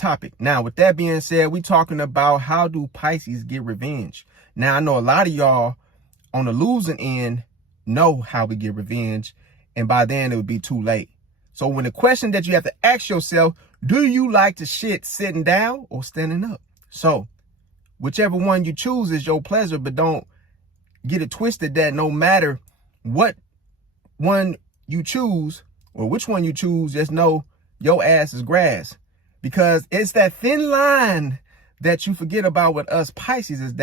topic. Now, with that being said, we talking about how do Pisces get revenge. Now, I know a lot of y'all on the losing end know how we get revenge, and by then it would be too late. So when the question that you have to ask yourself, do you like to shit sitting down or standing up? So whichever one you choose is your pleasure, but don't get it twisted that no matter what one you choose or which one you choose, just know your ass is grass. Because it's that thin line that you forget about with us Pisces, is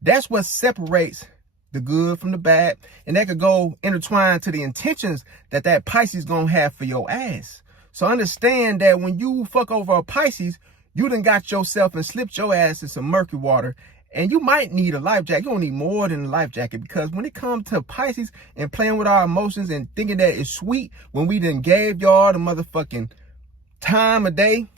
that's what separates the good from the bad. And that could go intertwined to the intentions that Pisces gonna have for your ass. So understand that when you fuck over a Pisces, you done got yourself and slipped your ass in some murky water. And you might need a life jacket. You don't need more than a life jacket, because when it comes to Pisces and playing with our emotions and thinking that it's sweet when we done gave y'all the motherfucking time of day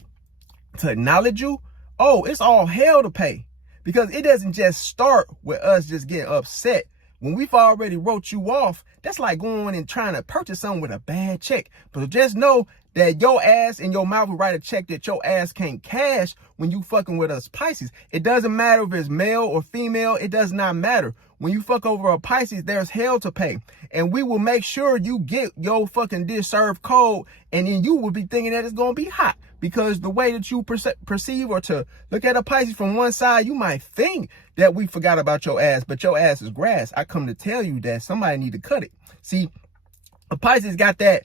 to acknowledge you, oh, it's all hell to pay. Because it doesn't just start with us just getting upset. When we've already wrote you off, that's like going and trying to purchase something with a bad check. But just know that your ass and your mouth will write a check that your ass can't cash when you fucking with us Pisces. It doesn't matter if it's male or female. It does not matter. When you fuck over a Pisces, there's hell to pay. And we will make sure you get your fucking deserved code. And then you will be thinking that it's going to be hot. Because the way that you perceive or to look at a Pisces from one side, you might think that we forgot about your ass, but your ass is grass. I come to tell you that somebody need to cut it. See, a Pisces got that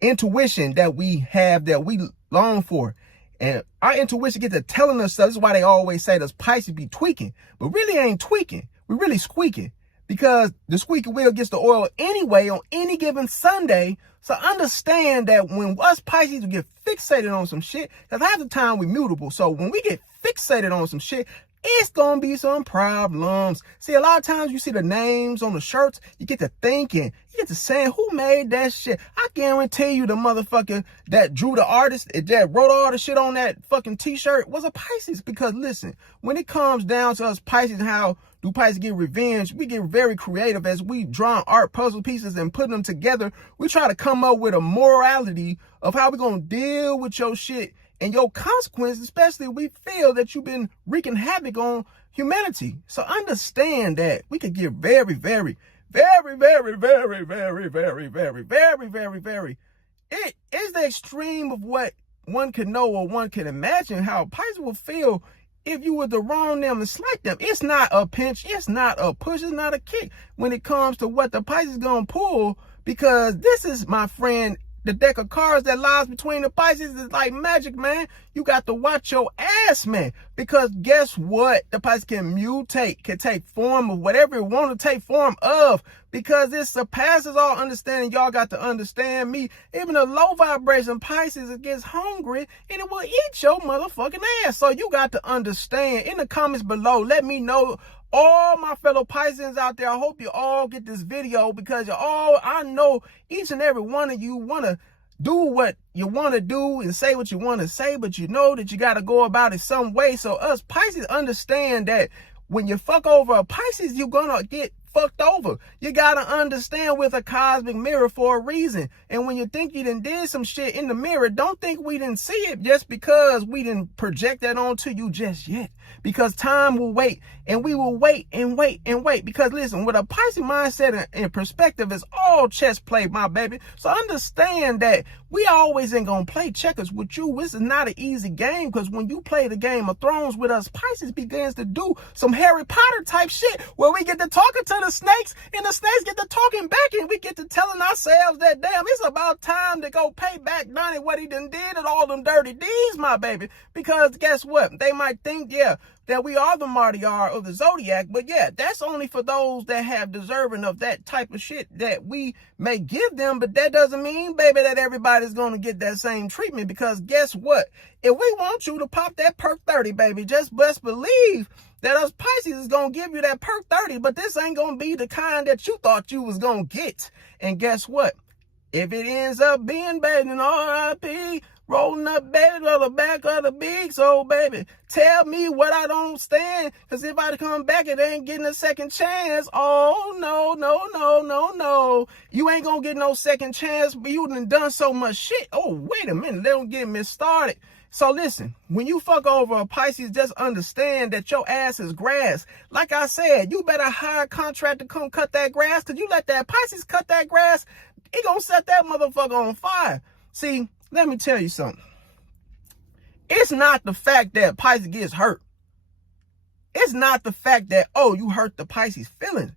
intuition that we have, that we long for. And our intuition gets to telling us stuff. This is why they always say us Pisces be tweaking, but really ain't tweaking. We really squeaking, because the squeaky wheel gets the oil anyway on any given Sunday. So understand that when us Pisces get fixated on some shit, because half the time we mutable. So when we get fixated on some shit, it's going to be some problems. See, a lot of times you see the names on the shirts, you get to thinking, you get to saying, who made that shit? I guarantee you the motherfucker that drew the artist, that wrote all the shit on that fucking t-shirt was a Pisces. Because listen, when it comes down to us Pisces, how do Pisces get revenge? We get very creative as we draw art puzzle pieces and put them together. We try to come up with a morality of how we're going to deal with your shit and your consequences, especially if we feel that you've been wreaking havoc on humanity. So understand that we could get very, very, very, very, very, very, very, very, very, very, very. It is the extreme of what one can know or one can imagine how Pisces will feel if you were to wrong them and slight them. It's not a pinch, it's not a push, it's not a kick when it comes to what the Pisces gonna pull, because this is, my friend, the deck of cards that lies between the Pisces is like magic, man. You got to watch your ass, man. Because guess what? The Pisces can mutate, can take form of whatever it want to take form of. Because it surpasses all understanding. Y'all got to understand me. Even a low vibration Pisces, it gets hungry and it will eat your motherfucking ass. So you got to understand. In the comments below, let me know, all my fellow Pisces out there, I hope you all get this video, because I know each and every one of you want to do what you want to do and say what you want to say, but you know that you got to go about it some way. So us Pisces understand that when you fuck over a Pisces, you're going to get fucked over. You got to understand with a cosmic mirror for a reason. And when you think you done did some shit in the mirror, don't think we didn't see it just because we didn't project that onto you just yet. Because time will wait, and we will wait and wait and wait. Because listen, with a Pisces mindset and perspective, is all chess play, my baby. So understand that we always ain't gonna play checkers with you. This is not an easy game, because when you play the Game of Thrones with us, Pisces begins to do some Harry Potter type shit where we get to talking to the snakes and the snakes get to talking back, and we get to telling ourselves that, damn, it's about time to go pay back Donnie what he done did and all them dirty deeds, my baby. Because guess what? They might think, yeah, that we are the Martyr of the Zodiac, but yeah, that's only for those that have deserving of that type of shit that we may give them. But that doesn't mean, baby, that everybody's going to get that same treatment. Because guess what? If we want you to pop that perk 30, baby, just best believe that us Pisces is going to give you that perk 30, but this ain't going to be the kind that you thought you was going to get. And guess what? If it ends up being better than RIP, rolling up, baby, on the back of the big soul, baby, tell me what I don't stand. Because if I come back, it ain't getting a second chance. Oh, no, no, no, no, no. You ain't going to get no second chance, but you done so much shit. Oh, wait a minute. They don't get me started. So listen, when you fuck over a Pisces, just understand that your ass is grass. Like I said, you better hire a contractor to come cut that grass, because you let that Pisces cut that grass, it gonna set that motherfucker on fire. See, let me tell you something. It's not the fact that Pisces gets hurt. It's not the fact that, oh, you hurt the Pisces feeling.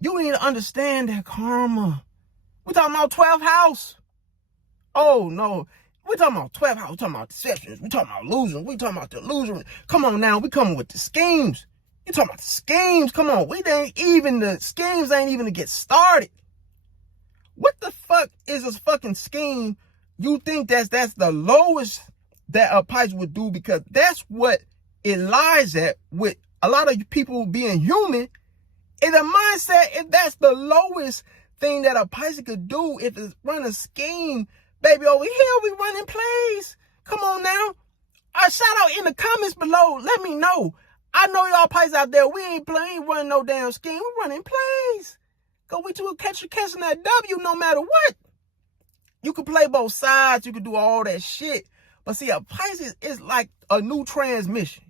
You need to understand that karma. We're talking about 12th house. Oh, no. We're talking about 12th house. We're talking about deceptions. We're talking about losing. We're talking about delusion. Come on now. We coming with the schemes. You're talking about the schemes. Come on. The schemes ain't even to get started. What the fuck is a fucking scheme? You think that's the lowest that a Pisces would do, because that's what it lies at with a lot of people being human. In the mindset, if that's the lowest thing that a Pisces could do, if it's run a scheme, baby, over here we running plays. Come on now. Shout out in the comments below. Let me know. I know y'all Pisces out there, we ain't running no damn scheme. We running plays. Go we to catching that W no matter what. You can play both sides. You can do all that shit. But see, a Pisces is like a new transmission.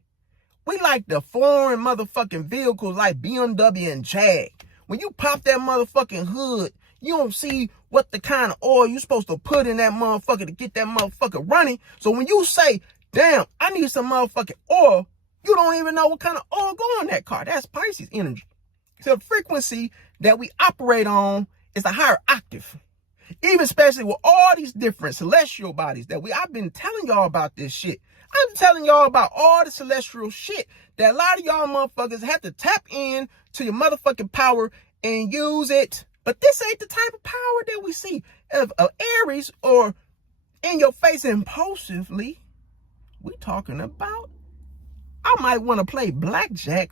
We like the foreign motherfucking vehicles like BMW and Jag. When you pop that motherfucking hood, you don't see what the kind of oil you supposed to put in that motherfucker to get that motherfucker running. So when you say, damn, I need some motherfucking oil, you don't even know what kind of oil go on that car. That's Pisces energy. So the frequency that we operate on is a higher octave. Even especially with all these different celestial bodies that I've been telling y'all about this shit. I'm telling y'all about all the celestial shit that a lot of y'all motherfuckers have to tap in to your motherfucking power and use it. But this ain't the type of power that we see of Aries or in your face impulsively. We talking about, I might want to play blackjack,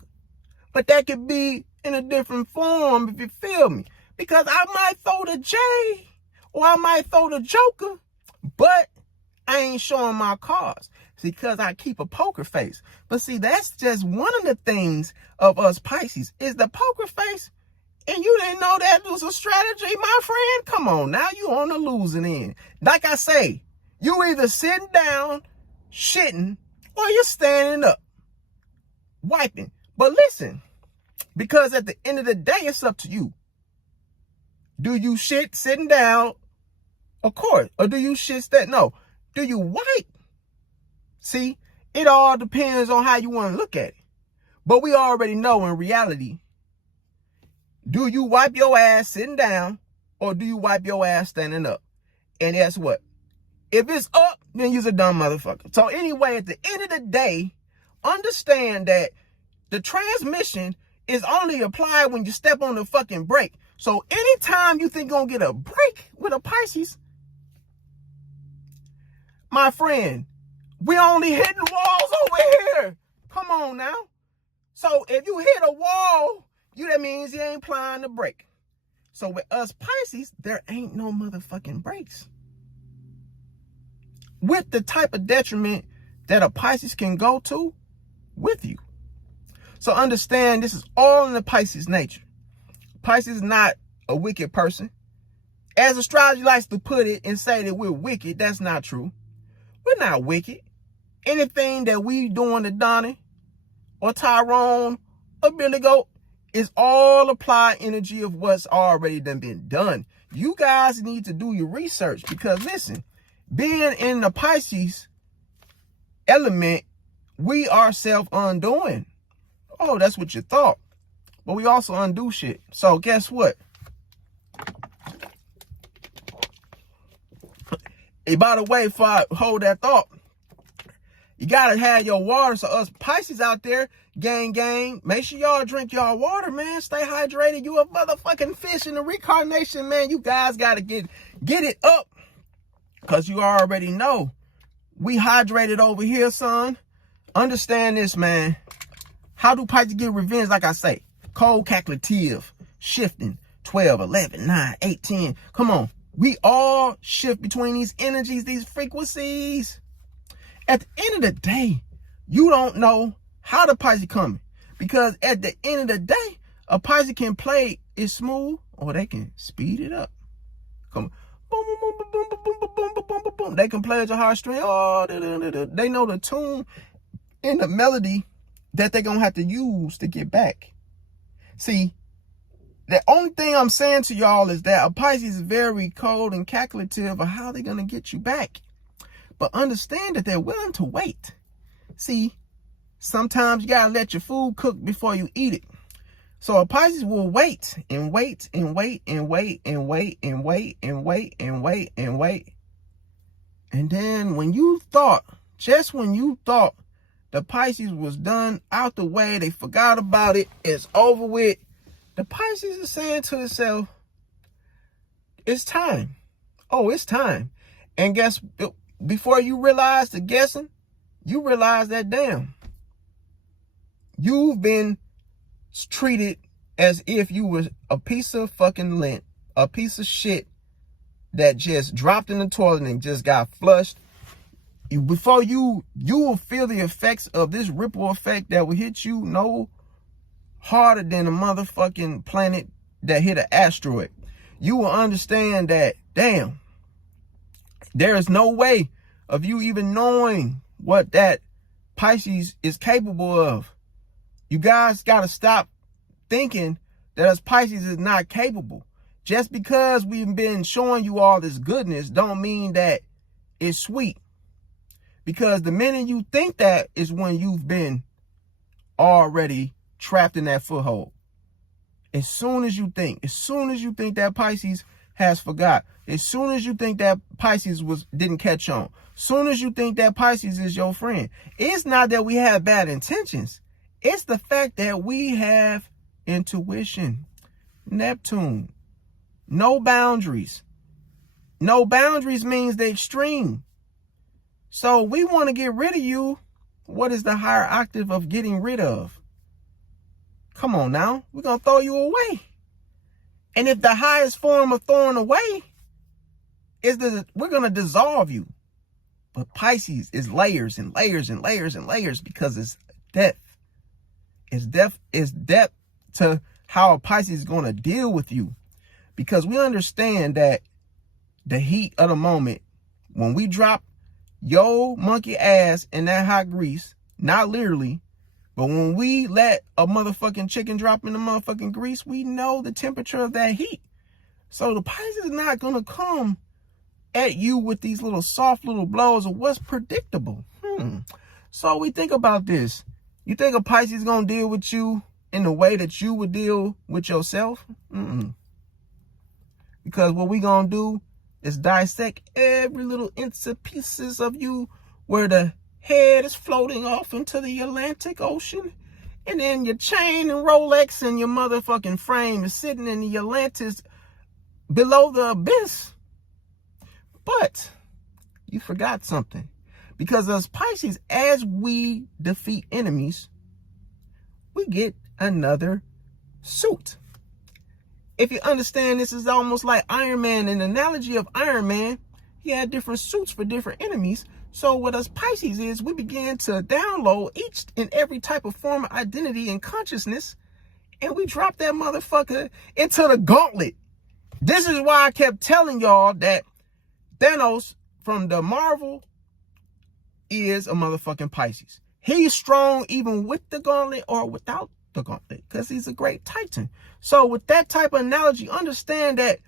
but that could be in a different form, if you feel me. Because I might throw the J or I might throw the Joker, but I ain't showing my cards because I keep a poker face. But see, that's just one of the things of us Pisces is the poker face. And you didn't know that was a strategy, my friend? Come on, now you on the losing end. Like I say, you either sitting down, shitting, or you're standing up, wiping. But listen, because at the end of the day, it's up to you. Do you shit sitting down? Of course. Or do you shit no. Do you wipe? See, it all depends on how you want to look at it. But we already know in reality, do you wipe your ass sitting down or do you wipe your ass standing up? And guess what? If it's up, then you're a dumb motherfucker. So anyway, at the end of the day, understand that the transmission is only applied when you step on the fucking brake. So anytime you think you're going to get a break with a Pisces, my friend, we only hitting walls over here. Come on now. So if you hit a wall, that means you ain't applying the brake. So with us Pisces, there ain't no motherfucking brakes. With the type of detriment that a Pisces can go to with you. So understand this is all in the Pisces nature. Pisces is not a wicked person. As astrology likes to put it and say that we're wicked, that's not true. We're not wicked. Anything that we doing to Donnie or Tyrone or Billy Goat is all applied energy of what's already been done. You guys need to do your research because listen, being in the Pisces element, we are self-undoing. Oh, that's what you thought. But we also undo shit. So guess what? Hey, by the way, if I hold that thought, you gotta have your water. So us Pisces out there, gang, make sure y'all drink y'all water, man. Stay hydrated. You a motherfucking fish in the reincarnation, man. You guys gotta get it up. Cause you already know we hydrated over here, son. Understand this, man. How do Pisces get revenge? Like I say, cold calculative, shifting, 12, 11, 9, 8, 10. Come on. We all shift between these energies, these frequencies. At the end of the day, you don't know how the Pisces coming. Because at the end of the day, a Pisces can play it smooth or they can speed it up. Come on. boom, boom, boom, boom, boom, boom, boom, boom, boom, boom, boom. They can play at your heartstring. Oh, they know the tune and the melody that they're going to have to use to get back. See, the only thing I'm saying to y'all is that a Pisces is very cold and calculative of how they're going to get you back. But understand that they're willing to wait. See, sometimes you got to let your food cook before you eat it. So a Pisces will wait and wait and wait and wait and wait and wait and wait and wait and wait. And then when you thought, just when you thought the Pisces was done out the way, they forgot about it, it's over with, the Pisces is saying to itself, it's time. Oh, it's time. And guess, before you realize the guessing, you realize that, damn, you've been treated as if you was a piece of fucking lint, a piece of shit that just dropped in the toilet and just got flushed. Before you will feel the effects of this ripple effect that will hit you no harder than a motherfucking planet that hit an asteroid. You will understand that, damn, there is no way of you even knowing what that Pisces is capable of. You guys got to stop thinking that us Pisces is not capable. Just because we've been showing you all this goodness don't mean that it's sweet. Because the minute you think that is when you've been already trapped in that foothold. As soon as you think that Pisces has forgot, as soon as you think that Pisces didn't catch on, soon as you think that Pisces is your friend, it's not that we have bad intentions. It's the fact that we have intuition. Neptune. No boundaries. No boundaries means the extreme. So we want to get rid of you. What is the higher octave of getting rid of? Come on now. We're going to throw you away. And if the highest form of throwing away is we're going to dissolve you. But Pisces is layers and layers and layers and layers because it's depth. It's depth to how a Pisces is going to deal with you. Because we understand that the heat of the moment, when we drop your monkey ass in that hot grease, not literally, but when we let a motherfucking chicken drop in the motherfucking grease, we know the temperature of that heat. So the Pisces is not going to come at you with these little soft little blows of what's predictable. So we think about this. You think a Pisces is going to deal with you in the way that you would deal with yourself? Because what we going to do is dissect every little inch of pieces of you where the head is floating off into the Atlantic Ocean. And then your chain and Rolex and your motherfucking frame is sitting in the Atlantis below the abyss. But you forgot something. Because as Pisces, as we defeat enemies, we get another suit. If you understand, this is almost like Iron Man. An analogy of Iron Man, he had different suits for different enemies. So what us Pisces is, we begin to download each and every type of form of identity and consciousness, and we drop that motherfucker into the gauntlet. This is why I kept telling y'all that Thanos from the Marvel is a motherfucking Pisces. He's strong even with the gauntlet or without the gauntlet because he's a great Titan. So with that type of analogy, understand that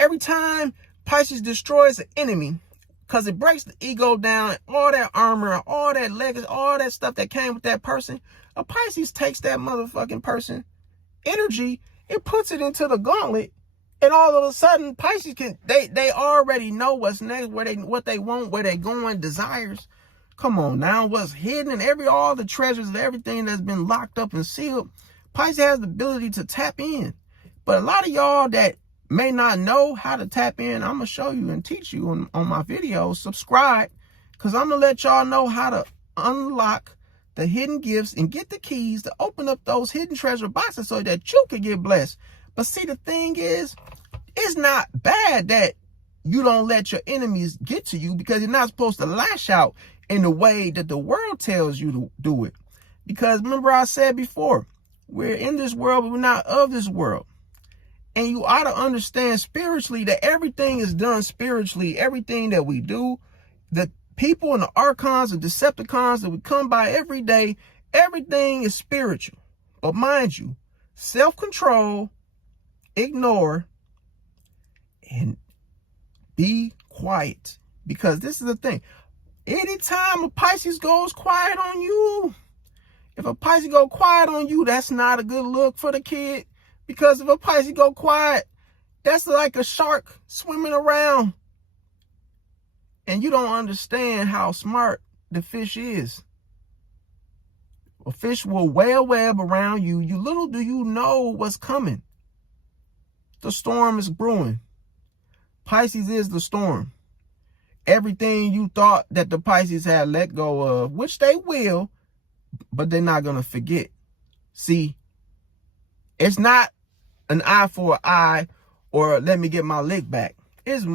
every time Pisces destroys an enemy, because it breaks the ego down, all that armor, all that legacy, all that stuff that came with that person, a Pisces takes that motherfucking person energy and puts it into the gauntlet, and all of a sudden Pisces they already know what's next, what they want, where they going, desires. Come on now, what's hidden and all the treasures and everything that's been locked up and sealed, Pisces has the ability to tap in. But a lot of y'all that may not know how to tap in, I'm going to show you and teach you on my videos. Subscribe, because I'm going to let y'all know how to unlock the hidden gifts and get the keys to open up those hidden treasure boxes so that you can get blessed. But see, the thing is, it's not bad that you don't let your enemies get to you, because you're not supposed to lash out in the way that the world tells you to do it. Because remember I said before, we're in this world, but we're not of this world. And you ought to understand spiritually that everything is done spiritually. Everything that we do, the people and the archons and decepticons that we come by every day, everything is spiritual. But mind you, self-control, ignore, and be quiet. Because this is the thing. Anytime a Pisces goes quiet on you, if a Pisces go quiet on you, that's not a good look for the kid. Because if a Pisces go quiet, that's like a shark swimming around. And you don't understand how smart the fish is. A fish will weigh a web around you. You little do you know what's coming. The storm is brewing. Pisces is the storm. Everything you thought that the Pisces had let go of, which they will, but they're not going to forget. See, it's not an eye for an eye or let me get my lick back. It's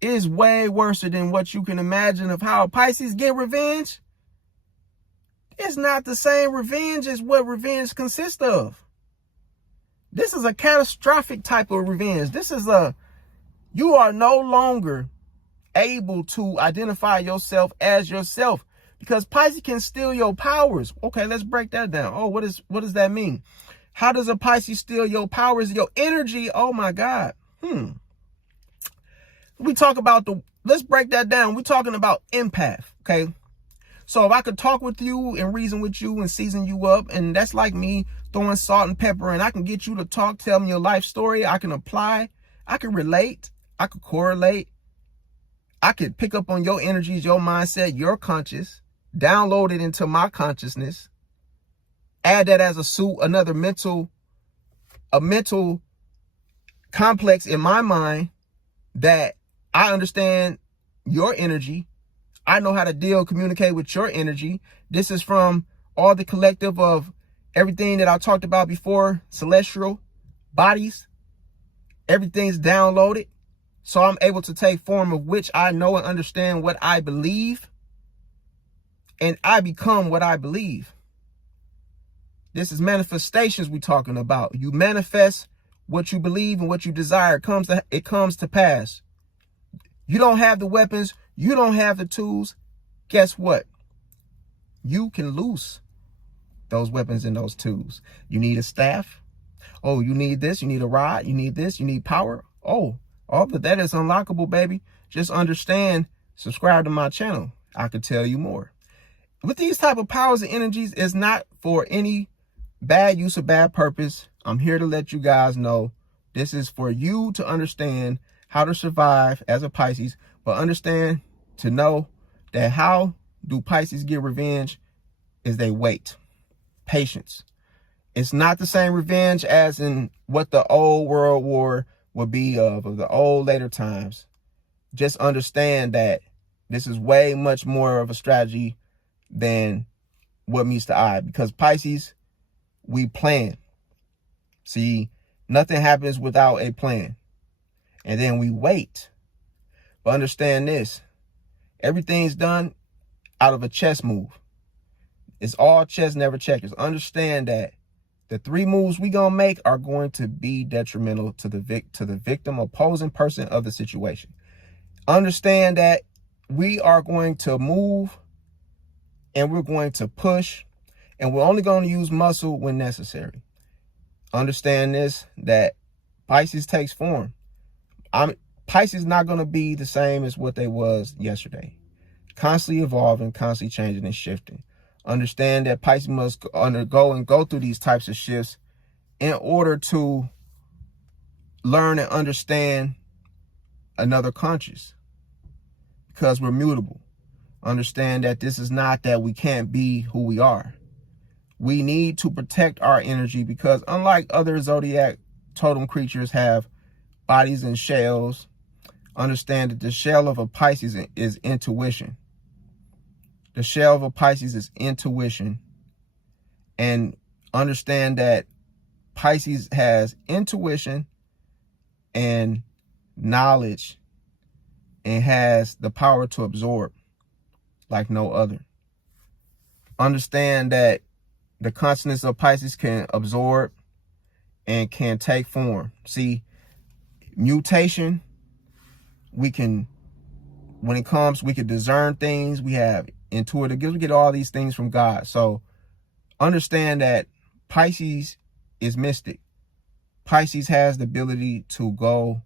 it's way worse than what you can imagine of how Pisces get revenge. It's not the same revenge as what revenge consists of. This is a catastrophic type of revenge. You are no longer able to identify yourself as yourself because Pisces can steal your powers. Okay, let's break that down. Oh, what does that mean? How does a Pisces steal your powers, your energy? Oh my God. Let's break that down. We're talking about empath, okay? So if I could talk with you and reason with you and season you up, and that's like me throwing salt and pepper, and I can get you to talk, tell me your life story. I can apply, I can relate, I could correlate. I could pick up on your energies, your mindset, your conscious, download it into my consciousness, add that as another mental complex in my mind that I understand your energy. I know how to communicate with your energy. This is from all the collective of everything that I talked about before, celestial bodies. Everything's downloaded. So I'm able to take form of which I know and understand what I believe. And I become what I believe. This is manifestations we're talking about. You manifest what you believe and what you desire. It comes to pass. You don't have the weapons. You don't have the tools. Guess what? You can lose those weapons and those tools. You need a staff. Oh, you need this. You need a rod. You need this. You need power. Oh, all of that is unlockable, baby. Just understand, subscribe to my channel. I could tell you more. With these type of powers and energies, it's not for any bad use or bad purpose. I'm here to let you guys know this is for you to understand how to survive as a Pisces, but understand to know that how do Pisces get revenge is they wait. Patience. It's not the same revenge as in what the old World War would be of the old later times. Just understand that this is way much more of a strategy than what meets the eye, because Pisces, we plan. See, nothing happens without a plan. And then we wait. But understand this. Everything's done out of a chess move. It's all chess, never checkers. Understand that the 3 moves we gonna make are going to be detrimental to the victim, opposing person of the situation. Understand that we are going to move and we're going to push, and we're only going to use muscle when necessary. Understand this, that Pisces takes form. Pisces not going to be the same as what they was yesterday. Constantly evolving, constantly changing and shifting. Understand that Pisces must undergo and go through these types of shifts in order to learn and understand another conscious, because we're mutable. Understand that this is not that we can't be who we are. We need to protect our energy, because unlike other zodiac totem creatures have bodies and shells, understand that the shell of a Pisces is intuition. The shell of a Pisces is intuition. And understand that Pisces has intuition and knowledge and has the power to absorb like no other. Understand that the consciousness of Pisces can absorb and can take form. See, mutation, we can discern things. We have intuitive gifts. We get all these things from God. So understand that Pisces is mystic. Pisces has the ability to go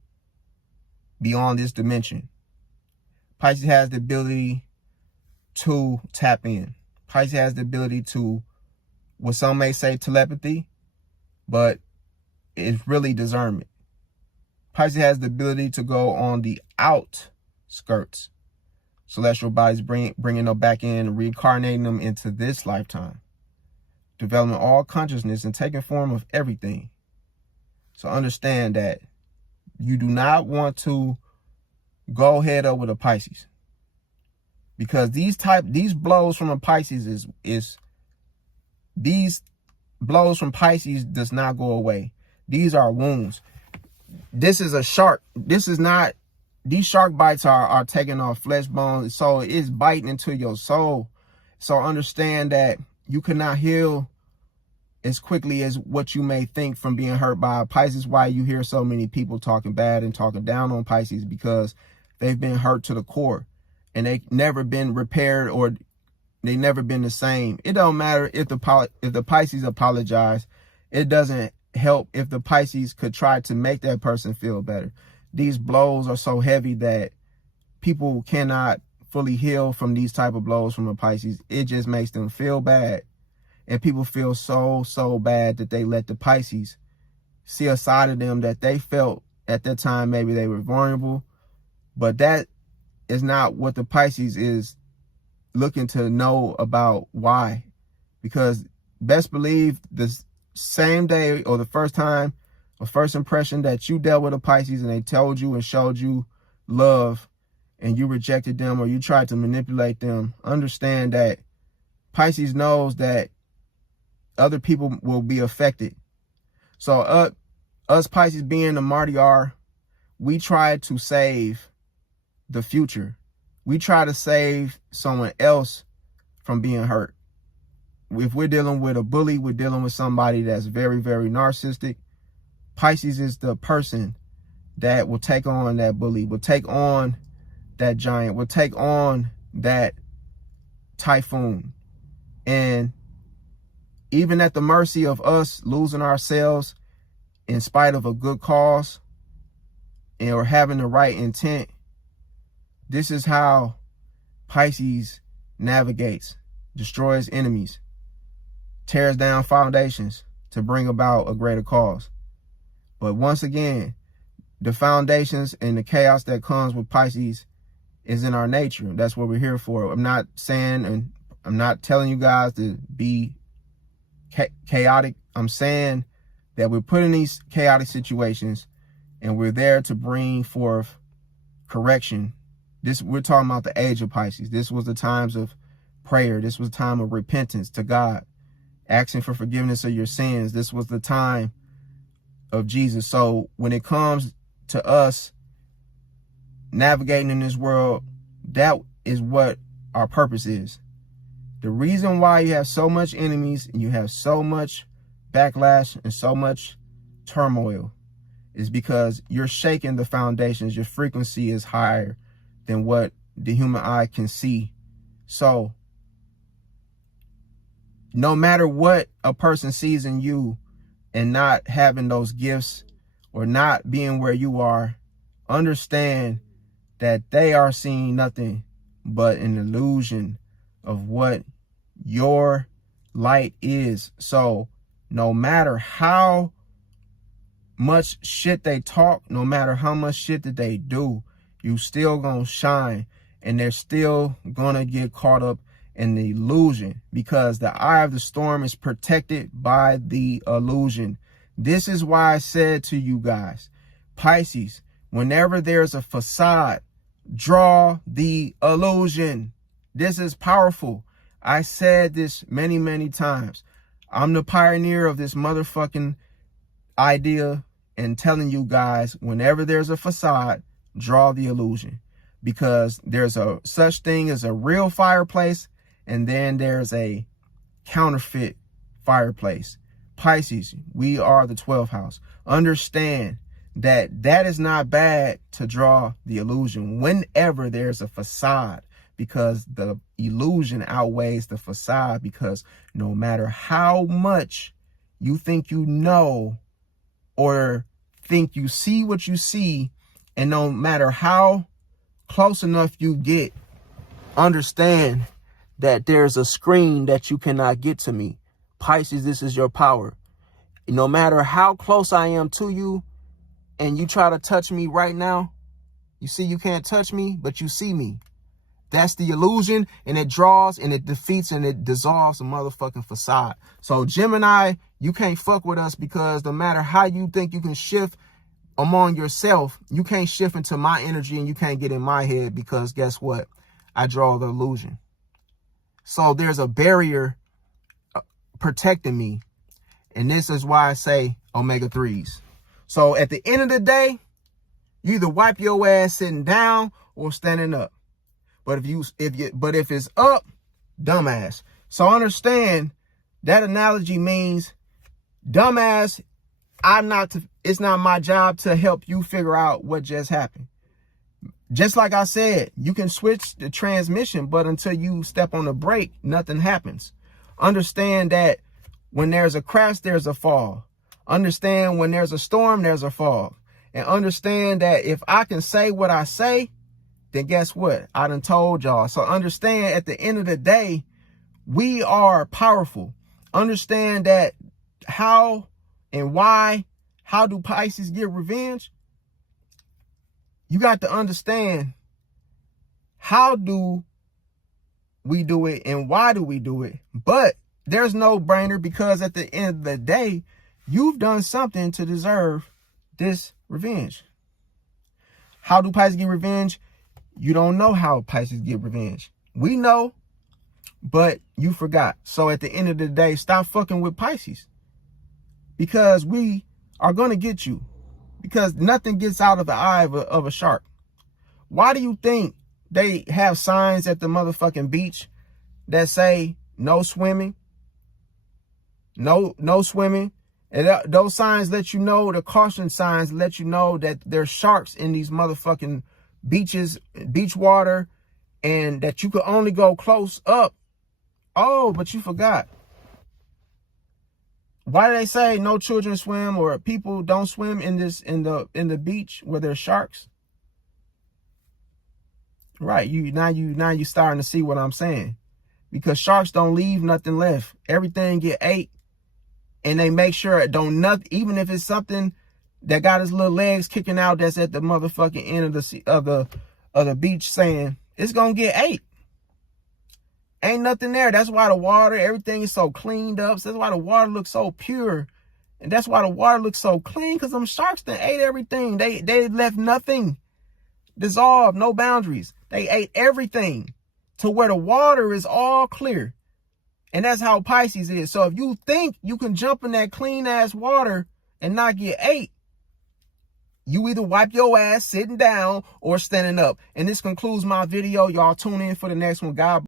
beyond this dimension. Pisces has the ability to tap in. Pisces has the ability to, what some may say telepathy, but it's really discernment. Pisces has the ability to go on the outskirts. Celestial bodies, bringing them back in, reincarnating them into this lifetime. Developing all consciousness and taking form of everything. So understand that you do not want to go head up with a Pisces. Because these blows from a Pisces these blows from Pisces does not go away. These are wounds. This is a shark. This is not, these shark bites are taking off flesh bones. So it's biting into your soul. So understand that you cannot heal as quickly as what you may think from being hurt by a Pisces. Why you hear so many people talking bad and talking down on Pisces, because they've been hurt to the core and they've never been repaired, or they never been the same. It don't matter if the Pisces apologize. It doesn't help if the Pisces could try to make that person feel better. These blows are so heavy that people cannot fully heal from these type of blows from a Pisces. It just makes them feel bad. And people feel so bad that they let the Pisces see a side of them that they felt at that time maybe they were vulnerable. But that is not what the Pisces is looking to know about. Why? Because best believe the same day or the first time or first impression that you dealt with a Pisces and they told you and showed you love and you rejected them or you tried to manipulate them, understand that Pisces knows that other people will be affected. So us Pisces being the martyr, we try to save the future. We try to save someone else from being hurt. If we're dealing with a bully, we're dealing with somebody that's very, very narcissistic. Pisces is the person that will take on that bully, will take on that giant, will take on that typhoon. And even at the mercy of us losing ourselves in spite of a good cause or having the right intent, this is how Pisces navigates, destroys enemies, tears down foundations to bring about a greater cause. But once again, the foundations and the chaos that comes with Pisces is in our nature. That's what we're here for. I'm not saying, and I'm not telling you guys to be chaotic. I'm saying that we're put in these chaotic situations and we're there to bring forth correction. We're talking about the age of Pisces. This was the times of prayer. This was a time of repentance to God, asking for forgiveness of your sins. This was the time of Jesus. So when it comes to us navigating in this world, that is what our purpose is. The reason why you have so much enemies and you have so much backlash and so much turmoil is because you're shaking the foundations. Your frequency is higher than what the human eye can see. So no matter what a person sees in you and not having those gifts or not being where you are, understand that they are seeing nothing but an illusion of what your light is. So no matter how much shit they talk, no matter how much shit that they do, you still gonna shine, and they're still gonna get caught up in the illusion, because the eye of the storm is protected by the illusion. This is why I said to you guys, Pisces, whenever there's a facade, draw the illusion. This is powerful. I said this many, many times. I'm the pioneer of this motherfucking idea and telling you guys, whenever there's a facade, draw the illusion, because there's a such thing as a real fireplace, and then there's a counterfeit fireplace. Pisces, we are the 12th house. Understand that is not bad to draw the illusion whenever there's a facade, because the illusion outweighs the facade. Because no matter how much you think you know or think you see what you see, and no matter how close enough you get, understand that there's a screen that you cannot get to me. Pisces, this is your power. No matter how close I am to you and you try to touch me right now, you see you can't touch me, but you see me. That's the illusion, and it draws and it defeats and it dissolves the motherfucking facade. So Gemini, you can't fuck with us, because no matter how you think you can shift among yourself, you can't shift into my energy and you can't get in my head, because guess what? I draw the illusion. So there's a barrier protecting me. And this is why I say omega-3s. So at the end of the day, you either wipe your ass sitting down or standing up. But if it's up, dumbass. So understand that analogy means, dumbass, it's not my job to help you figure out what just happened. Just like I said, you can switch the transmission, but until you step on the brake, nothing happens. Understand that when there's a crash, there's a fall. Understand when there's a storm, there's a fall. And understand that if I can say what I say, then guess what? I done told y'all. So understand, at the end of the day, we are powerful. Understand that how and why, how do Pisces get revenge? You got to understand, how do we do it and why do we do it? But there's no brainer, because at the end of the day, you've done something to deserve this revenge. How do Pisces get revenge? You don't know how Pisces get revenge. We know, but you forgot. So at the end of the day, stop fucking with Pisces, because we are going to get you, because nothing gets out of the eye of a shark. Why do you think they have signs at the motherfucking beach that say no swimming? No swimming. And those signs let you know, the caution signs let you know that there's sharks in these motherfucking beaches, beach water, and that you could only go close up. Oh, but you forgot. Why do they say no children swim, or people don't swim in the beach where there's sharks? Right, now you starting to see what I'm saying. Because sharks don't leave nothing left. Everything get ate, and they make sure it don't nothing, even if it's something that got his little legs kicking out, that's at the motherfucking end of the beach, saying it's gonna get ate. Ain't nothing there. That's why the water, everything is so cleaned up. So that's why the water looks so pure. And that's why the water looks so clean, because them sharks done ate everything. They left nothing dissolved, no boundaries. They ate everything to where the water is all clear. And that's how Pisces is. So if you think you can jump in that clean ass water and not get ate, you either wipe your ass sitting down or standing up. And this concludes my video. Y'all tune in for the next one. God